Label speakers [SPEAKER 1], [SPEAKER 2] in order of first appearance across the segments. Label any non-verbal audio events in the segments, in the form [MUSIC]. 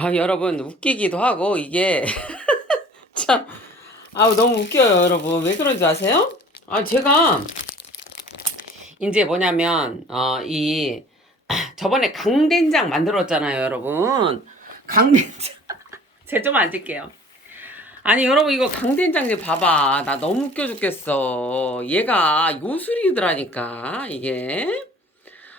[SPEAKER 1] 아, 여러분, 웃기기도 하고, 이게, [LAUGHS] 참, 아우, 너무 웃겨요, 여러분. 왜 그런지 아세요? 아, 제가, 이제 뭐냐면, 어, 이, [CLEARS THROAT] 저번에 강된장 만들었잖아요, 여러분. 강된장. [LAUGHS] 제 좀 앉을게요. 아니, 여러분, 이거 강된장 좀 봐봐. 나 너무 웃겨 죽겠어. 얘가 요술이더라니까, 이게.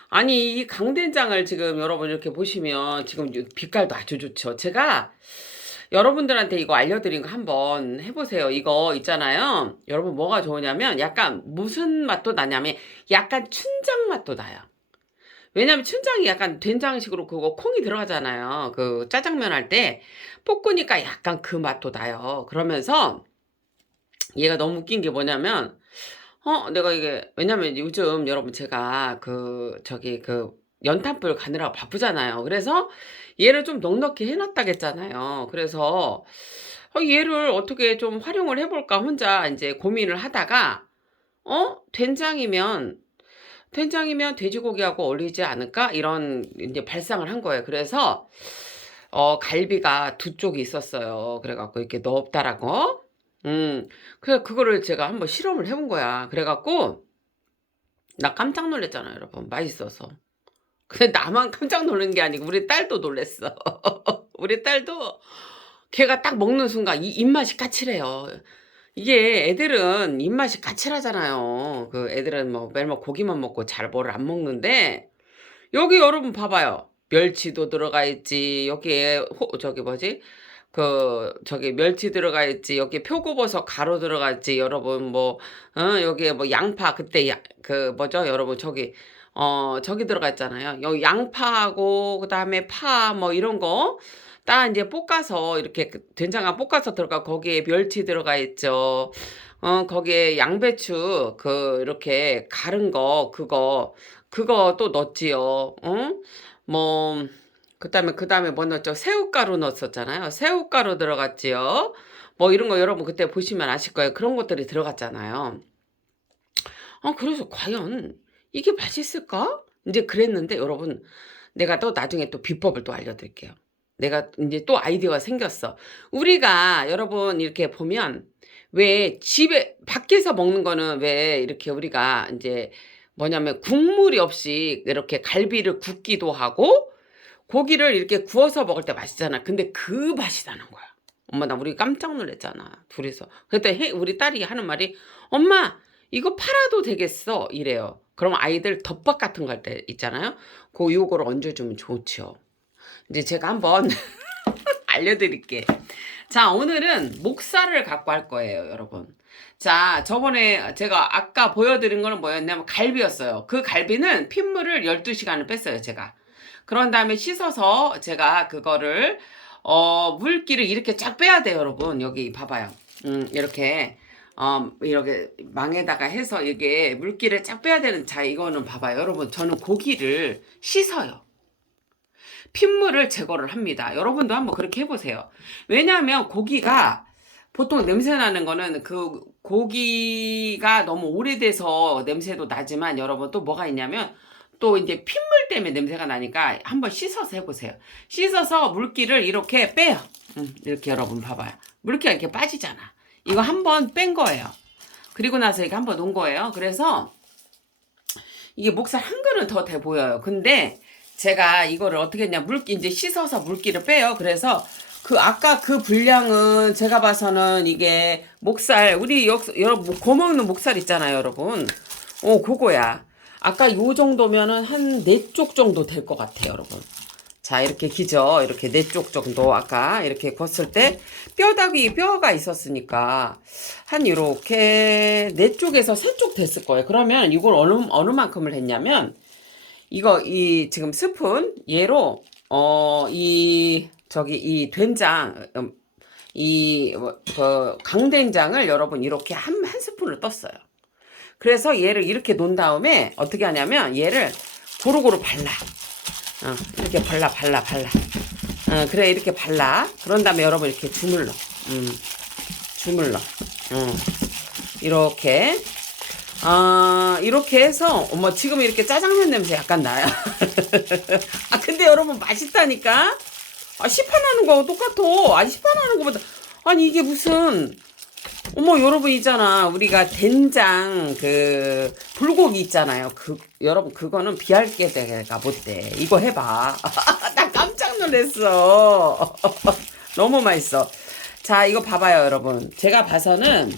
[SPEAKER 1] 아니, 이 강된장을 지금 여러분 이렇게 보시면 지금 빛깔도 아주 좋죠. 제가 여러분들한테 이거 알려드린 거 한번 해보세요. 이거 있잖아요. 여러분 뭐가 좋으냐면 약간 무슨 맛도 나냐면 약간 춘장 맛도 나요. 왜냐면 춘장이 약간 된장식으로 그거 콩이 들어가잖아요. 그 짜장면 할 때 볶으니까 약간 그 맛도 나요. 그러면서 얘가 너무 웃긴 게 뭐냐면 어, 내가 이게, 왜냐면 요즘 여러분 제가 그, 저기 그, 연탄불 가느라고 바쁘잖아요. 그래서 얘를 좀 넉넉히 해놨다겠잖아요. 그래서 어, 얘를 어떻게 좀 활용을 해볼까 혼자 이제 고민을 하다가, 어? 된장이면, 된장이면 돼지고기하고 어울리지 않을까? 이런 이제 발상을 한 거예요. 그래서, 어, 갈비가 두 쪽이 있었어요. 그래갖고 이렇게 넓다라고. 음, 그래, 그거를 제가 한번 실험을 해 본 거야. 그래 갖고, 나 깜짝 놀랐잖아, 여러분. 맛있어서. 근데 나만 [LAUGHS] 깜짝 놀란 게 아니고, 우리 딸도 놀랬어. [LAUGHS] 우리 딸도, 걔가 딱 먹는 순간, 이 입맛이 까칠해요. 이게 애들은 입맛이 까칠하잖아요. 그 애들은 뭐 매일만 고기만 먹고 잘 뭐를 안 먹는데, 여기 여러분 봐봐요. 멸치도 들어가 있지, 여기에, 호, 저기 뭐지? 그 저기 멸치 들어가 있지 여기 표고버섯 가루 들어가 있지 여러분 뭐 어, 여기에 뭐 양파 그때 야, 그 뭐죠? 여러분 저기 어 저기 들어가 있잖아요. 여기 양파하고 그다음에 파 뭐 이런 거 딱 이제 볶아서 이렇게 그 된장과 볶아서 들어가 거기에 멸치 들어가 있죠. 어 거기에 양배추 그 이렇게 갈은 거 그거 그거 또 넣었지요. 어뭐 그다음에 그다음에 뭐 넣었죠? 새우가루 넣었었잖아요. 새우가루 들어갔지요. 뭐 이런 거 여러분 그때 보시면 아실 거예요. 그런 것들이 들어갔잖아요. 아, 그래서 과연 이게 맛있을까? 이제 그랬는데 여러분 내가 또 나중에 또 비법을 또 알려드릴게요. 내가 이제 또 아이디어가 생겼어. 우리가 여러분 이렇게 보면 왜 집에 밖에서 먹는 거는 왜 이렇게 우리가 이제 뭐냐면 국물이 없이 이렇게 갈비를 굽기도 하고 고기를 이렇게 구워서 먹을 때 맛있잖아. 근데 그 맛이 나는 거야. 엄마 나 우리 깜짝 놀랐잖아. 둘이서. 그때 우리 딸이 하는 말이 엄마 이거 팔아도 되겠어 이래요. 그럼 아이들 덮밥 같은 거 할 때 있잖아요. 그 요거를 얹어주면 좋지요. 이제 제가 한번 [LAUGHS] 알려드릴게. 자 오늘은 목살을 갖고 할 거예요 여러분. 자 저번에 제가 아까 보여드린 거는 뭐였냐면 갈비였어요. 그 갈비는 핏물을 12시간을 뺐어요 제가. 그런 다음에 씻어서 제가 그거를 어 물기를 이렇게 쫙 빼야 돼요 여러분. 여기 봐봐요. 음 이렇게 어 이렇게 망에다가 해서 이게 물기를 쫙 빼야 되는 자 이거는 봐봐요. 여러분 저는 고기를 씻어요. 핏물을 제거를 합니다. 여러분도 한번 그렇게 해보세요. 왜냐하면 고기가 보통 냄새 나는 거는 그 고기가 너무 오래돼서 냄새도 나지만 여러분 또 뭐가 있냐면 또 이제 핏물 때문에 냄새가 나니까 한번 씻어서 해보세요. 씻어서 물기를 이렇게 빼요. 음, 이렇게 여러분 봐봐요. 물기가 이렇게 빠지잖아. 이거 한번 뺀 거예요. 그리고 나서 이거 한번 놓은 거예요. 그래서 이게 목살 한 그릇 더 돼 보여요. 근데 제가 이거를 어떻게 했냐 물기 이제 씻어서 물기를 빼요. 그래서 그 아까 그 분량은 제가 봐서는 이게 목살 우리 여러분 고먹는 목살 있잖아요, 여러분. 어, 그거야. 아까 요 정도면은 한 네 쪽 정도 될 것 같아요, 여러분. 자, 이렇게 기죠. 이렇게 네 쪽 정도 아까 이렇게 걷을 때 뼈다귀 뼈가 있었으니까 한 이렇게 네 쪽에서 세 쪽 됐을 거예요. 그러면 이걸 어느 어느 만큼을 했냐면 이거 이 지금 스푼 얘로 어 이 저기 이 된장 음, 이그 강된장을 여러분 이렇게 한 한 스푼을 떴어요. 그래서 얘를 이렇게 놓은 다음에 어떻게 하냐면 얘를 고루고루 발라. 어, 이렇게 발라, 발라, 발라. 어, 그래, 이렇게 발라. 그런 다음에 여러분 이렇게 주물러. 음, 주물러. 음, 이렇게. 아, 이렇게 해서, 어머, 지금 이렇게 짜장면 냄새 약간 나요. [LAUGHS] 아, 근데 여러분 맛있다니까? 아 시판하는 거하고 똑같아. 아니 시판하는 거보다 아니 이게 무슨 어머 여러분 있잖아 우리가 된장 그 불고기 있잖아요. 그 여러분 그거는 비할 게 내가 못돼. 이거 해봐. [LAUGHS] 나 깜짝 놀랐어. [LAUGHS] 너무 맛있어. 자 이거 봐봐요 여러분. 제가 봐서는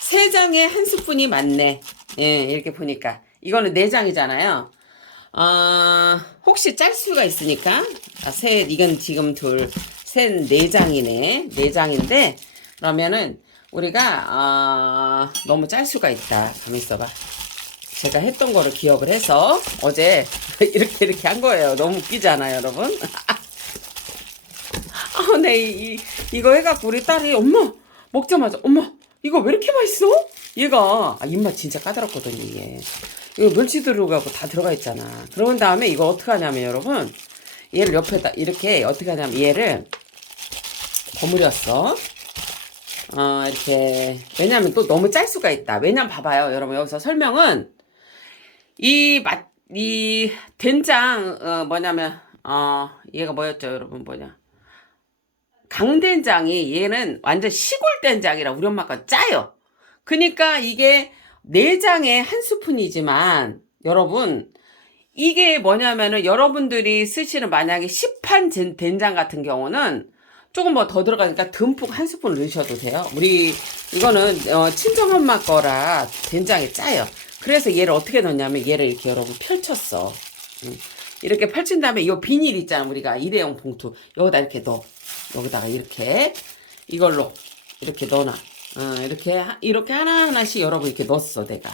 [SPEAKER 1] 세 장에 한 스푼이 맞네. 예, 이렇게 보니까. 이거는 네 장이잖아요. 어, 혹시 짤 수가 있으니까. 아, 셋, 이건 지금 둘, 셋, 네 장이네. 네 장인데, 그러면은, 우리가, 어, 너무 짤 수가 있다. 가만 있어봐. 제가 했던 거를 기억을 해서, 어제, [LAUGHS] 이렇게, 이렇게 한 거예요. 너무 웃기잖아요, 여러분. [LAUGHS] 아, 네, 이, 이, 이거 해갖고 우리 딸이, 엄마, 먹자마자, 엄마, 이거 왜 이렇게 맛있어? 얘가, 아, 입맛 진짜 까다롭거든요, 이게. 이거 멸치 들어가고 다 들어가 있잖아. 그런 다음에 이거 어떻게 하냐면, 여러분, 얘를 옆에다, 이렇게, 어떻게 하냐면, 얘를 버무렸어. 어, 이렇게. 왜냐면 또 너무 짤 수가 있다. 왜냐면 봐봐요, 여러분, 여기서 설명은, 이 맛, 이 된장, 어, 뭐냐면, 어, 얘가 뭐였죠, 여러분, 뭐냐. 강된장이 얘는 완전 시골 된장이라 우리 엄마가 짜요. 그러니까 이게 내장에 한 스푼이지만 여러분 이게 뭐냐면은 여러분들이 쓰시는 만약에 시판 젠- 된장 같은 경우는 조금 뭐 더 들어가니까 듬뿍 한 스푼 넣으셔도 돼요. 우리 이거는 어, 친정엄마 거라 된장이 짜요. 그래서 얘를 어떻게 넣냐면 얘를 이렇게 여러분 펼쳤어. 음. 이렇게 펼친 다음에 이 비닐 있잖아 우리가 일회용 봉투 여기다 이렇게 넣어 여기다가 이렇게 이걸로 이렇게 넣어놔 어, 이렇게 하- 이렇게 하나 하나씩 여러분 이렇게 넣었어 내가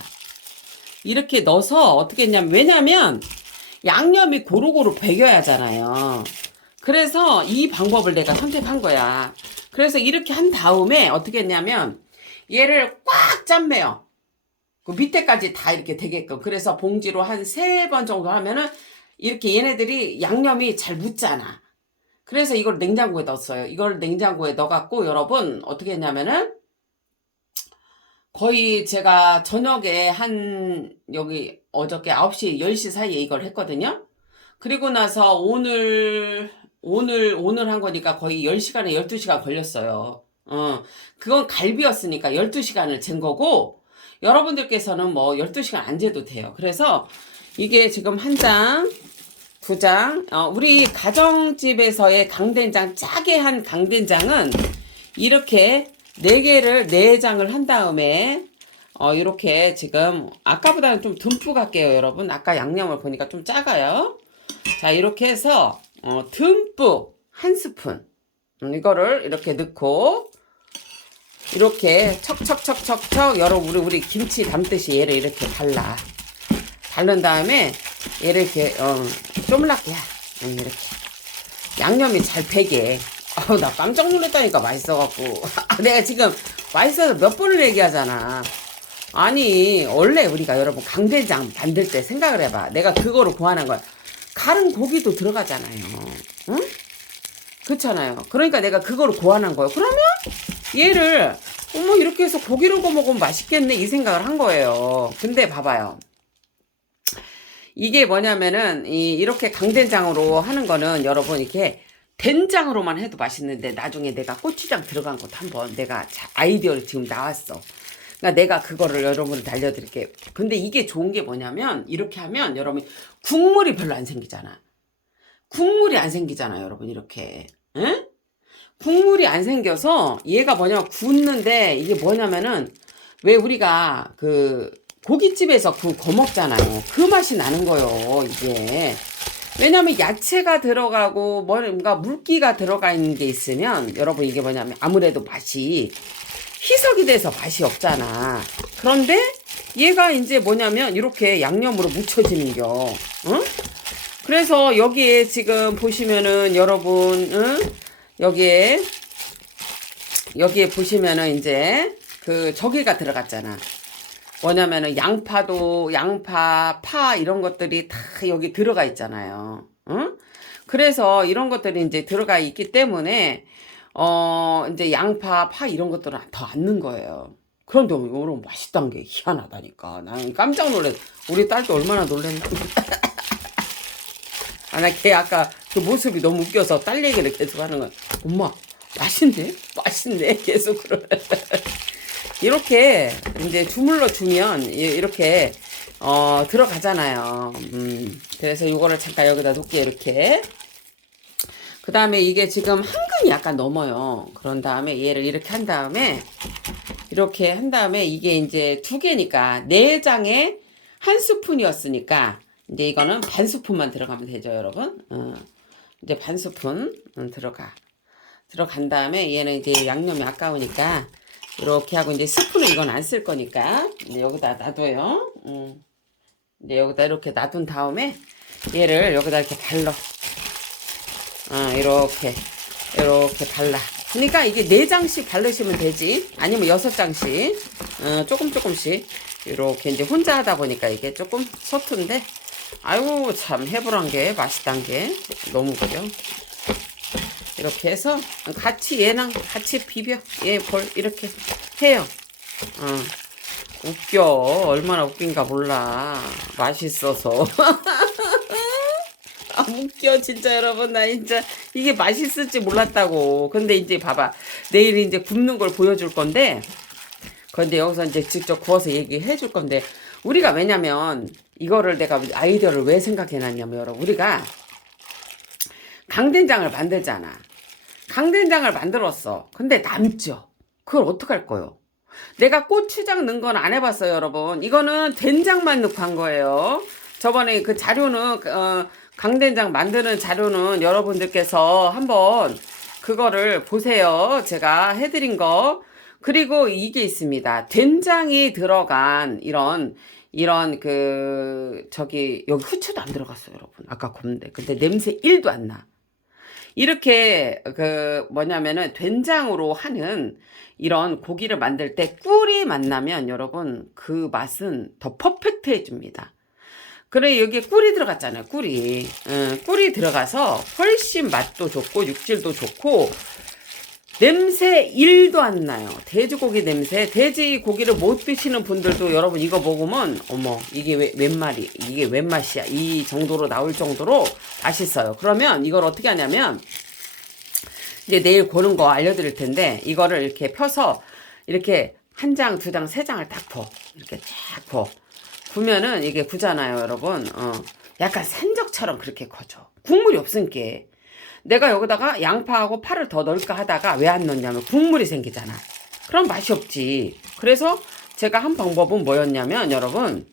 [SPEAKER 1] 이렇게 넣어서 어떻게 했냐면 왜냐면 양념이 고루고루 배겨야 하잖아요 그래서 이 방법을 내가 선택한 거야 그래서 이렇게 한 다음에 어떻게 했냐면 얘를 꽉 짠매요 그 밑에까지 다 이렇게 되게끔 그래서 봉지로 한 세 번 정도 하면은 이렇게 얘네들이 양념이 잘 묻잖아. 그래서 이걸 냉장고에 넣었어요. 이걸 냉장고에 넣어갖고 여러분 어떻게 했냐면은 거의 제가 저녁에 한 여기 어저께 9시 10시 사이에 이걸 했거든요. 그리고 나서 오늘 오늘 오늘 한 거니까 거의 10시간에 12시간 걸렸어요. 어. 그건 갈비였으니까 12시간을 잰 거고 여러분들께서는 뭐 12시간 안 재도 돼요. 그래서 이게 지금 한 장, 두 장, 어, 우리 가정집에서의 강된장, 짜게 한 강된장은 이렇게 네 개를, 네 장을 한 다음에, 어, 이렇게 지금, 아까보다는 좀 듬뿍 할게요, 여러분. 아까 양념을 보니까 좀 작아요. 자, 이렇게 해서, 어, 듬뿍 한 스푼. 음, 이거를 이렇게 넣고, 이렇게 척척척척척, 여러분, 우리, 우리 김치 담듯이 얘를 이렇게 발라. 바른 다음에 얘를 이렇게 어, 쪼물락게 응, 이렇게. 양념이 잘 배게. 아우 나 깜짝 놀랐다니까 맛있어갖고. [LAUGHS] 내가 지금 맛있어서 몇 번을 얘기하잖아. 아니 원래 우리가 여러분 강된장 만들 때 생각을 해봐. 내가 그거를 구하는 거야 가른 고기도 들어가잖아요. 응? 그렇잖아요. 그러니까 내가 그거를 고안한 거예요. 그러면 얘를 어머 이렇게 해서 고기를 구워 먹으면 맛있겠네 이 생각을 한 거예요. 근데 봐봐요. 이게 뭐냐면은 이 이렇게 강된장으로 하는 거는 여러분 이렇게 된장으로만 해도 맛있는데 나중에 내가 고추장 들어간 것도 한번 내가 자- 아이디어를 지금 나왔어. 그러니까 내가 그거를 여러분한테 알려드릴게요. 근데 이게 좋은 게 뭐냐면 이렇게 하면 여러분 국물이 별로 안 생기잖아. 국물이 안 생기잖아, 여러분 이렇게. 응? 국물이 안 생겨서 얘가 뭐냐면 굽는데 이게 뭐냐면은 왜 우리가 그 고깃집에서 그 거 먹잖아요. 그 맛이 나는 거요, 이게. 왜냐면 야채가 들어가고 뭔가 물기가 들어가 있는 게 있으면 여러분 이게 뭐냐면 아무래도 맛이 희석이 돼서 맛이 없잖아. 그런데 얘가 이제 뭐냐면 이렇게 양념으로 묻혀지는겨. 응? 그래서 여기에 지금 보시면은 여러분, 응? 여기에 여기에 보시면은 이제 그 저기가 들어갔잖아. 뭐냐면은 양파도 양파, 파 이런 것들이 다 여기 들어가 있잖아요. 응? 그래서 이런 것들이 이제 들어가 있기 때문에 어 이제 양파, 파 이런 것들은 더안 넣는 거예요. 그런데 이런 맛있다는 게 희한하다니까. 나는 깜짝 놀랐. 우리 딸도 얼마나 놀랬나. 아 [LAUGHS] 아, 나걔 아까 그 모습이 너무 웃겨서 딸 얘기를 계속 하는 거야. 엄마, 맛있네? 맛있네? [LAUGHS] 계속 그러 [LAUGHS] 이렇게 이제 주물러 주면 이- 이렇게 어, 들어가잖아요. 음, 그래서 이거를 잠깐 여기다 놓게 이렇게. 그 다음에 이게 지금 한 근이 약간 넘어요. 그런 다음에 얘를 이렇게 한 다음에 이렇게 한 다음에 이게 이제 두 개니까 네 장에 한 스푼이었으니까 이제 이거는 반 스푼만 들어가면 되죠, 여러분. 어, 이제 반 스푼 음, 들어가. 들어간 다음에 얘는 이제 양념이 아까우니까 이렇게 하고 이제 스푼은 이건 안 쓸 거니까 이제 여기다 놔둬요. 음. 이제 여기다 이렇게 놔둔 다음에 얘를 여기다 이렇게 발라. 어, 이렇게 이렇게 발라. 그러니까 이게 네 장씩 바르시면 되지. 아니면 여섯 장씩. 어, 조금 조금씩 이렇게 이제 혼자 하다 보니까 이게 조금 서툰데. 아이고 참 해보란 게 맛있단 게 너무 그려. 이렇게 해서 같이 얘랑 같이 비벼. 얘볼 이렇게 해요. 어. 웃겨. 얼마나 웃긴가 몰라. 맛있어서. [LAUGHS] 아, 웃겨, 진짜 여러분. 나 진짜 이게 맛있을지 몰랐다고. 근데 이제 봐봐. 내일 이제 굽는 걸 보여줄 건데, 근데 여기서 이제 직접 구워서 얘기해 줄 건데, 우리가 왜냐면, 이거를 내가 아이디어를 왜 생각해 놨냐면, 여러분, 우리가 강된장을 만들잖아. 강된장을 만들었어. 근데 남죠. 그걸 어떡할 거요? 내가 고추장 넣은 건 안 해봤어요, 여러분. 이거는 된장만 넣고 한 거예요. 저번에 그 자료는, 어, 강된장 만드는 자료는 여러분들께서 한번 그거를 보세요. 제가 해드린 거. 그리고 이게 있습니다. 된장이 들어간 이런, 이런 그, 저기, 여기 후추도 안 들어갔어요, 여러분. 아까 굽는데. 근데 냄새 1도 안 나. 이렇게 그 뭐냐면은 된장으로 하는 이런 고기를 만들 때 꿀이 만나면 여러분 그 맛은 더 퍼펙트해 줍니다. 그래 여기에 꿀이 들어갔잖아요. 꿀이 응, 꿀이 들어가서 훨씬 맛도 좋고 육질도 좋고 냄새 1도 안 나요. 돼지고기 냄새. 돼지고기를 못 드시는 분들도 여러분 이거 먹으면 어머 이게 왜, 웬 말이 이게 웬 맛이야 이 정도로 나올 정도로 맛있어요. 그러면 이걸 어떻게 하냐면 이제 내일 고른 거 알려드릴 텐데 이거를 이렇게 펴서 이렇게 한 장, 두 장, 세 장을 딱 퍼. 이렇게 쫙 퍼. 구면은 이게 구잖아요, 여러분. 어. 약간 산적처럼 그렇게 커져. 국물이 없으니까. 내가 여기다가 양파하고 파를 더 넣을까 하다가 왜 안 넣냐면 국물이 생기잖아. 그럼 맛이 없지. 그래서 제가 한 방법은 뭐였냐면 여러분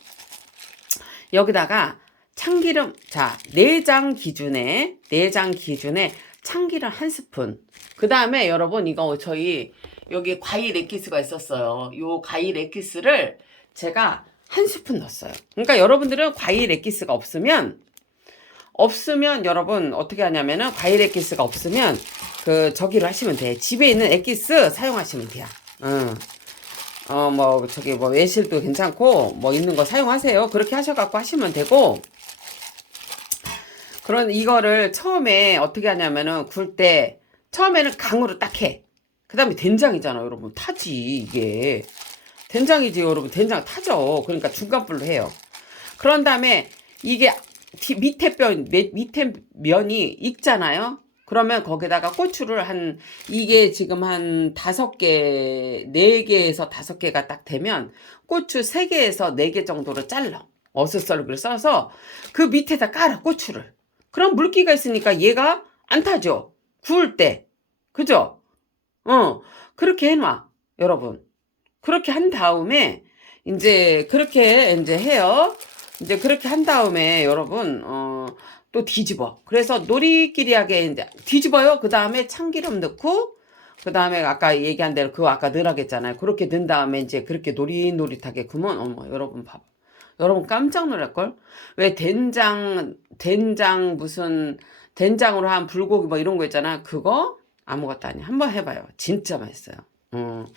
[SPEAKER 1] 여기다가 참기름 자 내장 기준에 내장 기준에 참기름 한 스푼. 그 다음에 여러분 이거 저희 여기 과일 엑기스가 있었어요. 요 과일 엑기스를 제가 한 스푼 넣었어요. 그러니까 여러분들은 과일 엑기스가 없으면 없으면 여러분 어떻게 하냐면은 과일 엑기스가 없으면 그 저기를 하시면 돼. 집에 있는 엑기스 사용하시면 돼요. 응. 어, 뭐, 저기, 뭐, 외실도 괜찮고, 뭐, 있는 거 사용하세요. 그렇게 하셔갖고 하시면 되고, 그런, 이거를 처음에 어떻게 하냐면은, 굴 때, 처음에는 강으로 딱 해. 그 다음에 된장이잖아, 여러분. 타지, 이게. 된장이지, 여러분. 된장 타죠. 그러니까 중간불로 해요. 그런 다음에, 이게 뒤- 밑에 뼈, 밑- 밑에 면이 익잖아요. 그러면 거기다가 고추를 한 이게 지금 한 다섯 개, 네 개에서 다섯 개가 딱 되면 고추 세 개에서 네 개 정도로 잘라. 어슷썰기를 써서 그 밑에다 깔아 고추를. 그럼 물기가 있으니까 얘가 안 타죠. 구울 때. 그죠? 어. 그렇게 해놔. 여러분. 그렇게 한 다음에 이제 그렇게 이제 해요. 이제 그렇게 한 다음에 여러분 어, 또 뒤집어. 그래서 노리끼리하게 이제 뒤집어요. 그 다음에 참기름 넣고 그 다음에 아까 얘기한 대로 그거 아까 넣으라겠잖아요. 그렇게 넣은 다음에 이제 그렇게 노릿노릿하게 구면 어머 여러분 봐봐. 여러분 깜짝 놀랄걸? 왜 된장 된장 무슨 된장으로 한 불고기 뭐 이런 거 있잖아. 그거 아무것도 아니야. 한번 해봐요. 진짜 맛있어요. 음.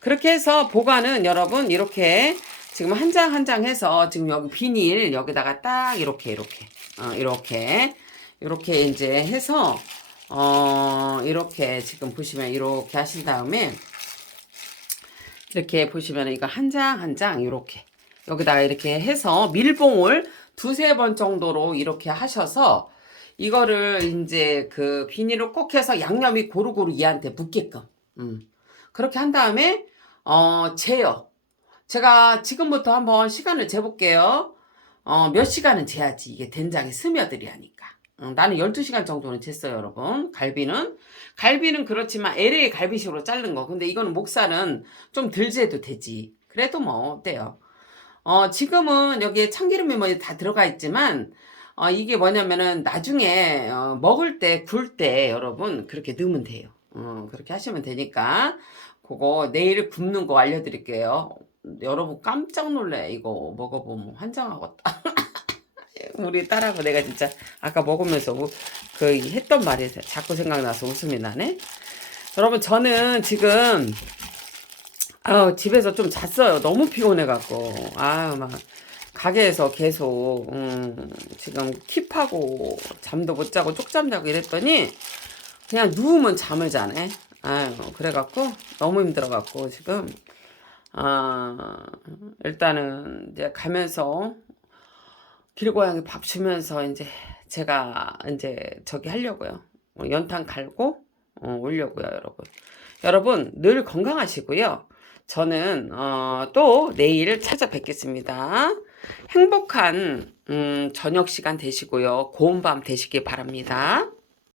[SPEAKER 1] 그렇게 해서 보관은 여러분 이렇게 지금 한 장 한 장 해서 지금 여기 비닐 여기다가 딱 이렇게 이렇게 어, 이렇게 이렇게 이제 해서 어 이렇게 지금 보시면 이렇게 하신 다음에 이렇게 보시면 이거 한 장 한 장 이렇게 여기다가 이렇게 해서 밀봉을 두세 번 정도로 이렇게 하셔서 이거를 이제 그 비닐을 꼭 해서 양념이 고루고루 얘한테 붙게끔. 음. 그렇게 한 다음에 어 재요. 제가 지금부터 한번 시간을 재볼게요. 어, 몇 시간은 재야지 이게 된장이 스며들이 하니까. 어, 나는 12시간 정도는 쟀어요, 여러분. 갈비는. 갈비는 그렇지만 LA 갈비식으로 자른 거. 근데 이거는 목살은 좀 덜 재도 되지. 그래도 뭐, 어때요? 어, 지금은 여기에 참기름이 뭐 다 들어가 있지만, 어, 이게 뭐냐면은 나중에, 어, 먹을 때, 굴 때, 여러분, 그렇게 넣으면 돼요. 어, 그렇게 하시면 되니까, 그거 내일 굽는 거 알려드릴게요. 여러분 깜짝 놀래. 이거 먹어보면 환장하겠다. [LAUGHS] 우리 딸하고 내가 진짜 아까 먹으면서 우- 그 했던 말이 자꾸 생각나서 웃음이 나네. 여러분 저는 지금 아 집에서 좀 잤어요. 너무 피곤해갖고 아막 가게에서 계속 음, 지금 킵하고 잠도 못 자고 쪽잠 자고 이랬더니 그냥 누우면 잠을 자네. 아유 그래갖고 너무 힘들어갖고 지금 아 일단은 이제 가면서 길고양이 밥 주면서 이제 제가 이제 저기 하려고요. 어, 연탄 갈고 어, 오려고요, 여러분. 여러분 늘 건강하시고요. 저는 어, 또 내일 찾아뵙겠습니다. 행복한 음, 저녁 시간 되시고요. 고운 밤 되시길 바랍니다.